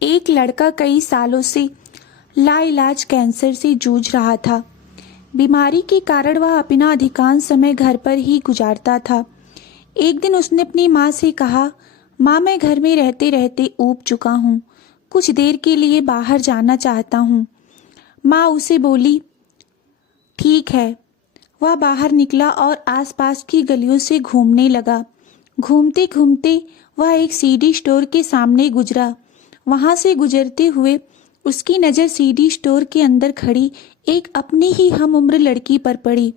एक लड़का कई सालों से लाइलाज कैंसर से जूझ रहा था। बीमारी के कारण वह अपना अधिकांश समय घर पर ही गुजारता था। एक दिन उसने अपनी माँ से कहा, माँ, मैं घर में रहते रहते ऊब चुका हूँ, कुछ देर के लिए बाहर जाना चाहता हूँ। माँ उसे बोली, ठीक है। वह बाहर निकला और आसपास की गलियों से घूमने लगा। घूमते घूमते वह एक सीडी स्टोर के सामने गुजरा। वहां से गुजरते हुए उसकी नज़र सीडी स्टोर के अंदर खड़ी एक अपनी ही हम उम्र लड़की पर पड़ी।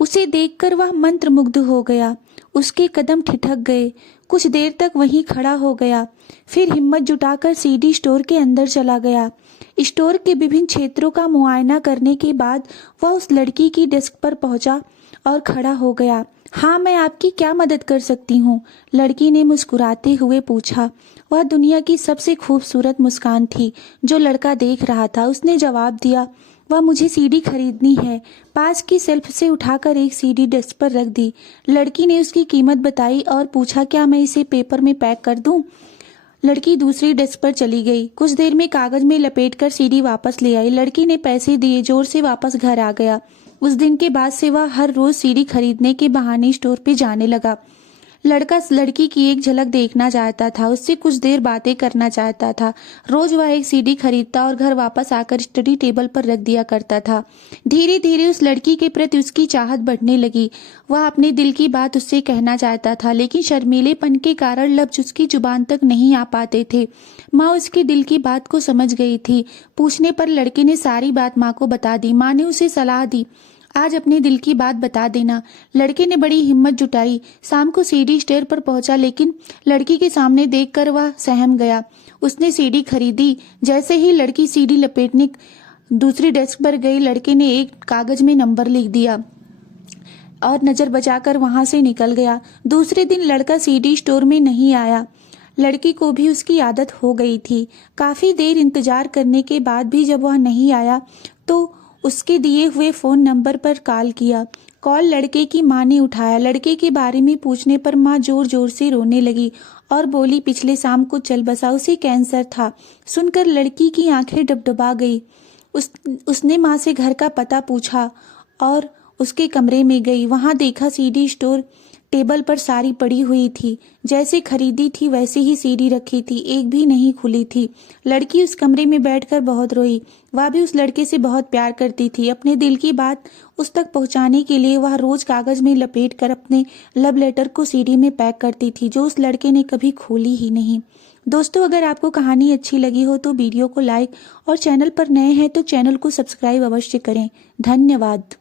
उसे देखकर वह मंत्रमुग्ध हो गया। उसके कदम ठिठक गए। कुछ देर तक वहीं खड़ा हो गया, फिर हिम्मत जुटाकर सीडी स्टोर के अंदर चला गया। स्टोर के विभिन्न क्षेत्रों का मुआयना करने के बाद वह उस लड़की की डेस्क पर पहुंचा और खड़ा हो गया। हाँ, मैं आपकी क्या मदद कर सकती हूँ? लड़की ने मुस्कुराते हुए पूछा। वह दुनिया की सबसे खूबसूरत मुस्कान थी जो लड़का देख रहा था। उसने जवाब दिया, वह मुझे सीडी खरीदनी है। पास की शेल्फ से उठाकर एक सीडी डेस्क पर रख दी। लड़की ने उसकी कीमत बताई और पूछा, क्या मैं इसे पेपर में पैक कर दूं? लड़की दूसरी डेस्क पर चली गई। कुछ देर में कागज में लपेटकर सीडी वापस ले आई। लड़की ने पैसे दिए, जोर से वापस घर आ गया। उस दिन के बाद से वह हर रोज सीडी खरीदने के बहाने स्टोर पे जाने लगा। लड़का लड़की की एक झलक देखना चाहता था, उससे कुछ देर बातें करना चाहता था। रोज वह एक सीडी खरीदता और घर वापस आकर स्टडी टेबल पर रख दिया करता था। धीरे धीरे उस लड़की के प्रति उसकी चाहत बढ़ने लगी। वह अपने दिल की बात उससे कहना चाहता था, लेकिन शर्मीलेपन के कारण लफ्ज उसकी जुबान तक नहीं आ पाते थे। माँ उसके दिल की बात को समझ गई थी। पूछने पर लड़के ने सारी बात माँ को बता दी। माँ ने उसे सलाह दी, आज अपने दिल की बात बता देना। लड़के ने बड़ी हिम्मत जुटाई। शाम को सीडी स्टोर पर पहुंचा, लेकिन लड़की के सामने देखकर वह सहम गया। उसने सीडी खरीदी। जैसे ही लड़की सीडी लपेटने दूसरी डेस्क पर गई, लड़के ने एक कागज में नंबर लिख दिया और नजर बचाकर वहां से निकल गया। दूसरे दिन लड़का सीडी स्टोर में नहीं आया। लड़की को भी उसकी आदत हो गई थी। काफी देर इंतजार करने के बाद भी जब वह नहीं आया तो उसके दिए हुए फोन नंबर पर कॉल किया। कॉल लड़के की माँ ने उठाया। लड़के के बारे में पूछने पर माँ जोर जोर से रोने लगी और बोली, पिछले शाम को चल बसा, उसे कैंसर था। सुनकर लड़की की आंखें डबडबा गई। उसने माँ से घर का पता पूछा और उसके कमरे में गई। वहां देखा सीडी स्टोर टेबल पर सारी पड़ी हुई थी। जैसे खरीदी थी वैसे ही सीडी रखी थी, एक भी नहीं खुली थी। लड़की उस कमरे में बैठकर बहुत रोई। वह भी उस लड़के से बहुत प्यार करती थी। अपने दिल की बात उस तक पहुंचाने के लिए वह रोज कागज में लपेटकर अपने लव लेटर को सीडी में पैक करती थी, जो उस लड़के ने कभी खोली ही नहीं। दोस्तों, अगर आपको कहानी अच्छी लगी हो तो वीडियो को लाइक और चैनल पर नए हैं तो चैनल को सब्सक्राइब अवश्य करें। धन्यवाद।